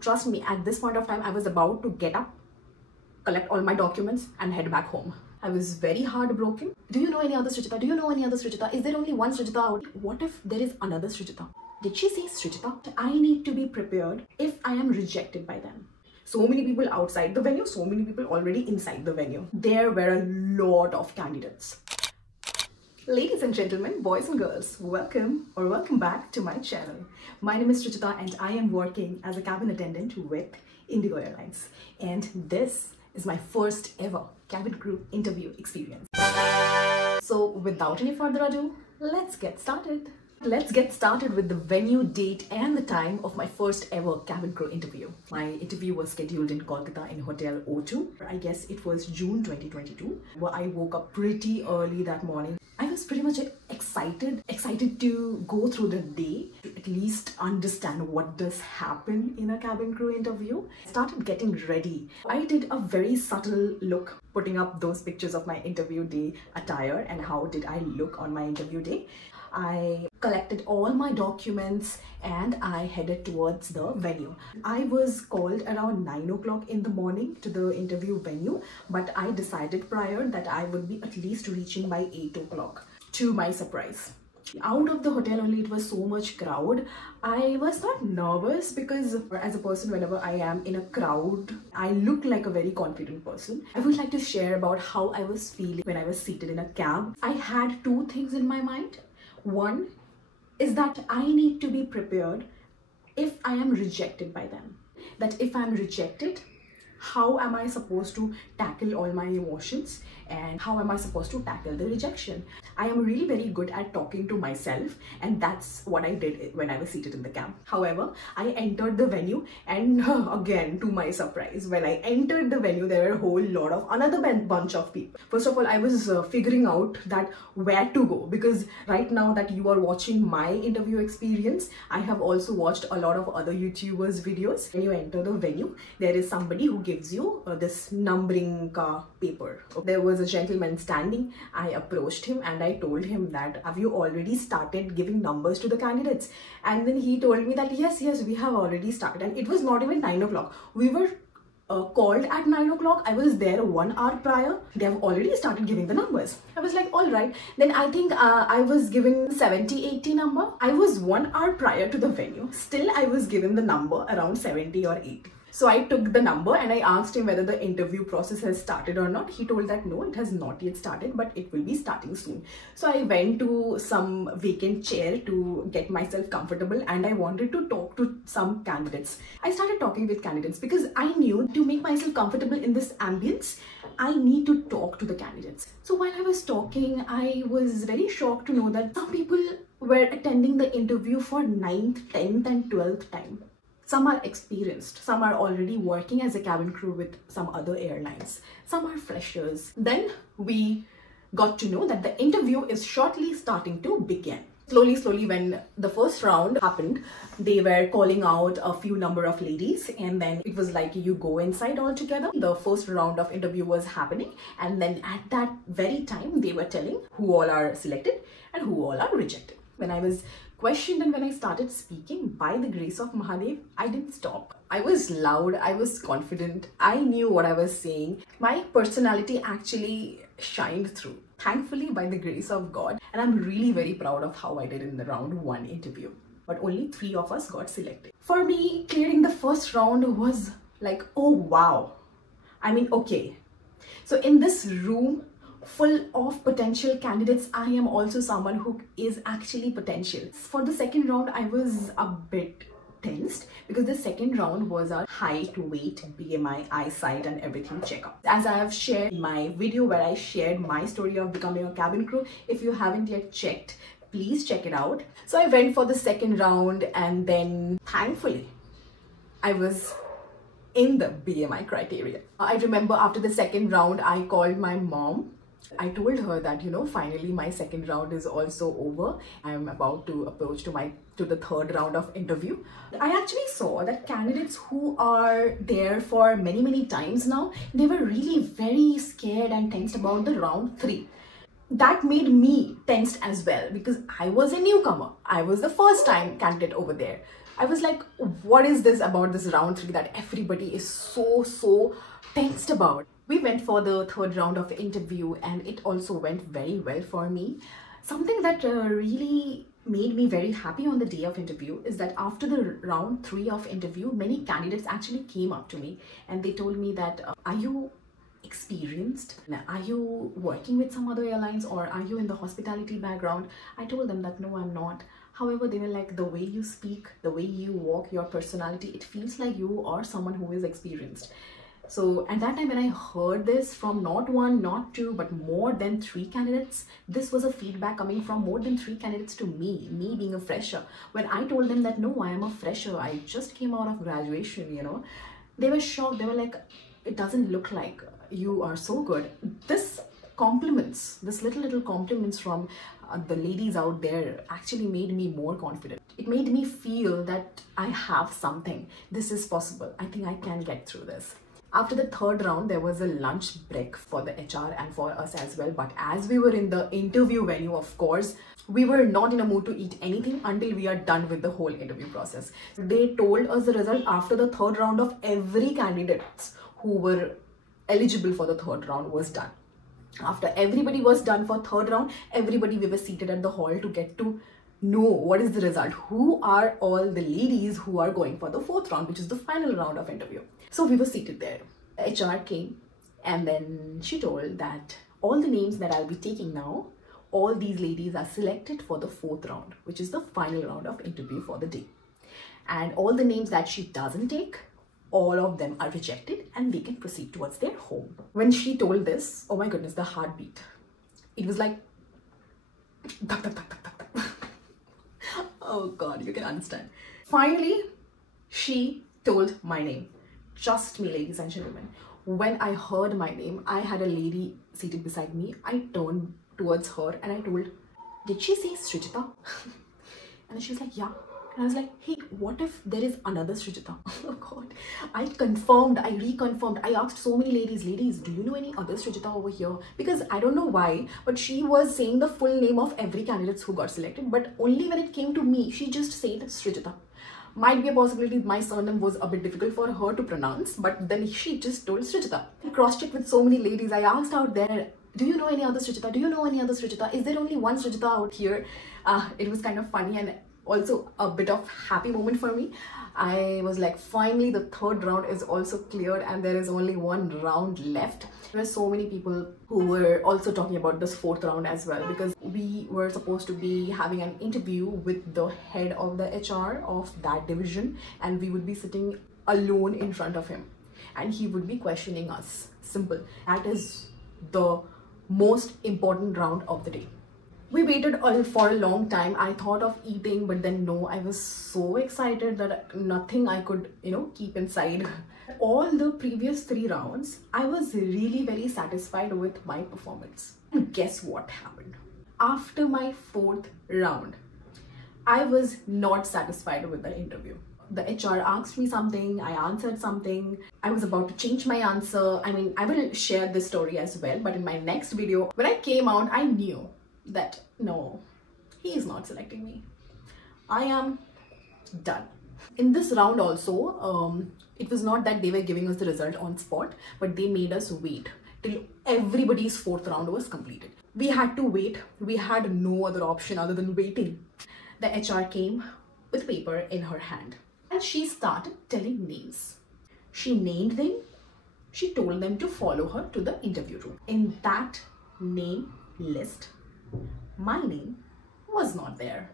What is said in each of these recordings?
Trust me, at this point of time, I was about to get up, collect all my documents and head back home. I was very heartbroken. Do you know any other Srijata? Do you know any other Srijata? Is there only one Srijata out? What if there is another Srijata? Did she say Srijata? I need to be prepared if I am rejected by them. So many people outside the venue, so many people already inside the venue. There were a lot of candidates. Ladies and gentlemen, boys and girls, welcome back to my channel. My name is Srijata and I am working as a cabin attendant with IndiGo Airlines. And this is my first ever cabin crew interview experience. So without any further ado, let's get started. Let's get started with the venue, date and the time of my first ever cabin crew interview. My interview was scheduled in Kolkata in Hotel O2. I guess it was June 2022. Well, I woke up pretty early that morning. I was pretty much excited to go through the day, to at least understand what does happen in a cabin crew interview. I started getting ready. I did a very subtle look, putting up those pictures of my interview day attire and how did I look on my interview day. I collected all my documents and I headed towards the venue. I was called around 9 o'clock in the morning to the interview venue, but I decided prior that I would be at least reaching by 8 o'clock, to my surprise. Out of the hotel only, it was so much crowd. I was not nervous because as a person, whenever I am in a crowd, I look like a very confident person. I would like to share about how I was feeling when I was seated in a cab. I had two things in my mind. One is that I need to be prepared if I am rejected by them. That if I'm rejected, how am I supposed to tackle all my emotions and how am I supposed to tackle the rejection? I am really very good at talking to myself and that's what I did when I was seated in the cab. However, I entered the venue and again, to my surprise, when I entered the venue, there were a whole lot of another bunch of people. First of all, I was figuring out that where to go, because right now that you are watching my interview experience, I have also watched a lot of other YouTubers' videos. When you enter the venue, there is somebody who gives you this numbering paper. There was a gentleman standing. I approached him and I told him that, have you already started giving numbers to the candidates? And then he told me that yes, we have already started. And it was not even 9 o'clock. We were called at 9 o'clock. I was there 1 hour prior. They have already started giving the numbers. I was like, all right. Then I think I was given 70-80 number. I was 1 hour prior to the venue. Still, I was given the number around 70 or 80. So I took the number and I asked him whether the interview process has started or not. He told that no, it has not yet started, but it will be starting soon. So I went to some vacant chair to get myself comfortable and I wanted to talk to some candidates. I started talking with candidates because I knew to make myself comfortable in this ambience, I need to talk to the candidates. So while I was talking, I was very shocked to know that some people were attending the interview for 9th, 10th and 12th time. Some are experienced, some are already working as a cabin crew with some other airlines, some are freshers. Then we got to know that the interview is shortly starting to begin. Slowly, when the first round happened, they were calling out a few number of ladies and then it was like you go inside all together. The first round of interview was happening and then at that very time they were telling who all are selected and who all are rejected. When I was questioned and when I started speaking, by the grace of Mahadev, I didn't stop. I was loud, I was confident, I knew what I was saying. My personality actually shined through, thankfully by the grace of God. And I'm really very proud of how I did in the round 1 interview. But only 3 of us got selected. For me, clearing the first round was like, oh wow. I mean, okay. So in this room, full of potential candidates, I am also someone who is actually potential. For the second round, I was a bit tensed because the second round was a height, weight, BMI, eyesight and everything checkup. As I have shared in my video where I shared my story of becoming a cabin crew, if you haven't yet checked, please check it out. So I went for the second round and then thankfully I was in the BMI criteria. I remember after the second round, I called my mom. I told her that, you know, finally my second round is also over. I'm about to approach to the third round of interview. I actually saw that candidates who are there for many times now, they were really very scared and tensed about the round 3. That made me tensed as well because I was a newcomer. I was the first time candidate over there. I was like, what is this about this round 3 that everybody is so tensed about? We went for the third round of interview and it also went very well for me. Something that really made me very happy on the day of interview is that after the round 3 of interview, many candidates actually came up to me and they told me that, are you experienced? Are you working with some other airlines, or are you in the hospitality background? I told them that no, I'm not. However, they were like, the way you speak, the way you walk, your personality, it feels like you are someone who is experienced. So at that time when I heard this from not one, not two, but more than 3 candidates, this was a feedback coming from more than 3 candidates to me being a fresher. When I told them that no, I am a fresher, I just came out of graduation, you know, they were shocked. They were like, it doesn't look like you are so good. This compliments, this little compliments from the ladies out there actually made me more confident. It made me feel that I have something. This is possible. I think I can get through this. After the third round, there was a lunch break for the HR and for us as well. But as we were in the interview venue, of course, we were not in a mood to eat anything until we are done with the whole interview process. They told us the result after the third round of every candidates who were eligible for the third round was done. After everybody was done for third round, everybody, we were seated at the hall to get to know what is the result. Who are all the ladies who are going for the fourth round, which is the final round of interview. So we were seated there. The HR came and then she told that all the names that I'll be taking now, all these ladies are selected for the fourth round, which is the final round of interview for the day. And all the names that she doesn't take, all of them are rejected and they can proceed towards their home. When she told this, oh my goodness, the heartbeat. It was like, duck, duck, duck, duck, duck, duck. Oh God, you can understand. Finally, she told my name. Trust me, ladies and gentlemen. When I heard my name, I had a lady seated beside me. I turned towards her and I told, did she say Srijita? And she was like, yeah. And I was like, hey, what if there is another Srijita? Oh God. I confirmed, I reconfirmed. I asked so many ladies, do you know any other Srijita over here? Because I don't know why, but she was saying the full name of every candidate who got selected. But only when it came to me, she just said Srijita. Might be a possibility my surname was a bit difficult for her to pronounce, but then she just told Srijita. I cross-checked with so many ladies. I asked out there, do you know any other Srijita? Do you know any other Srijita? Is there only one Srijita out here? It was kind of funny and also a bit of happy moment for me. I was like, finally the third round is also cleared and there is only one round left. There were so many people who were also talking about this fourth round as well, because we were supposed to be having an interview with the head of the HR of that division and we would be sitting alone in front of him and he would be questioning us. Simple. That is the most important round of the day. We waited for a long time. I thought of eating, but then no, I was so excited that nothing I could, keep inside. All the previous 3 rounds, I was really very satisfied with my performance. And guess what happened? After my 4th round, I was not satisfied with the interview. The HR asked me something, I answered something. I was about to change my answer. I mean, I will share this story as well, but in my next video, when I came out, I knew that no, he is not selecting me. I am done. In this round also, it was not that they were giving us the result on spot, but they made us wait till everybody's 4th round was completed. We had to wait. We had no other option other than waiting. The HR came with paper in her hand and she started telling names. She named them. She told them to follow her to the interview room. In that name list, my name was not there.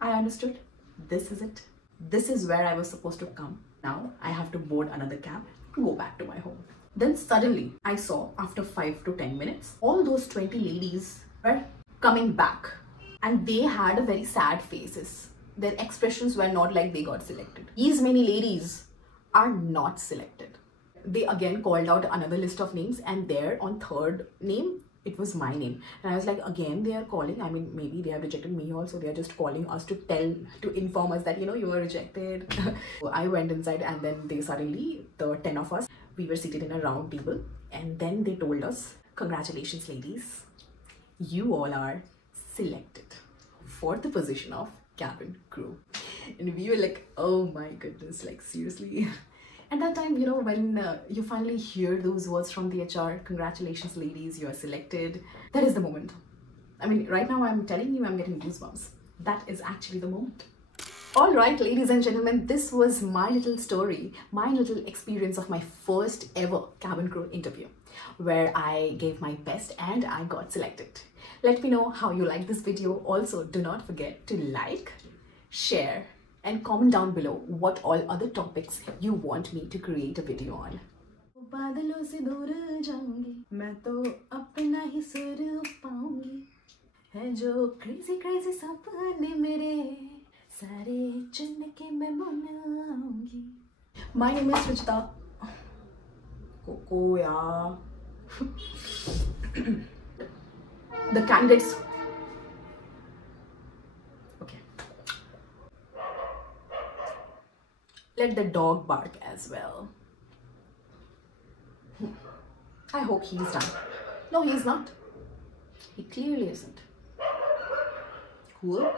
I understood. This is it. This is where I was supposed to come. Now I have to board another cab and go back to my home. Then suddenly I saw, after 5 to 10 minutes, all those 20 ladies were coming back and they had a very sad faces. Their expressions were not like they got selected. These many ladies are not selected. They again called out another list of names and there on 3rd name, it was my name. And I was like, again they are calling. I mean, maybe they have rejected me also. They are just calling us to inform us that, you are rejected. So I went inside and then they suddenly, the 10 of us, we were seated in a round table. And then they told us, congratulations ladies, you all are selected for the position of cabin crew. And we were like, oh my goodness, like seriously. And that time, you know, when you finally hear those words from the HR, congratulations ladies, you are selected. That is the moment. I mean, right now I'm telling you, I'm getting goosebumps. That is actually the moment. All right, ladies and gentlemen, this was my little story, my little experience of my first ever cabin crew interview, where I gave my best and I got selected. Let me know how you like this video. Also, do not forget to like, share, and comment down below what all other topics you want me to create a video on. बादलों से दूर जाऊंगी मैं तो अपना ही सुर पाऊंगी है जो crazy सपने मेरे सारे चुन के मैं मनाऊंगी. My name is Ruchita. Coco, yeah. The candidates. Okay. Let the dog bark as well. I hope he's done. No, he's not. He clearly isn't. Cool.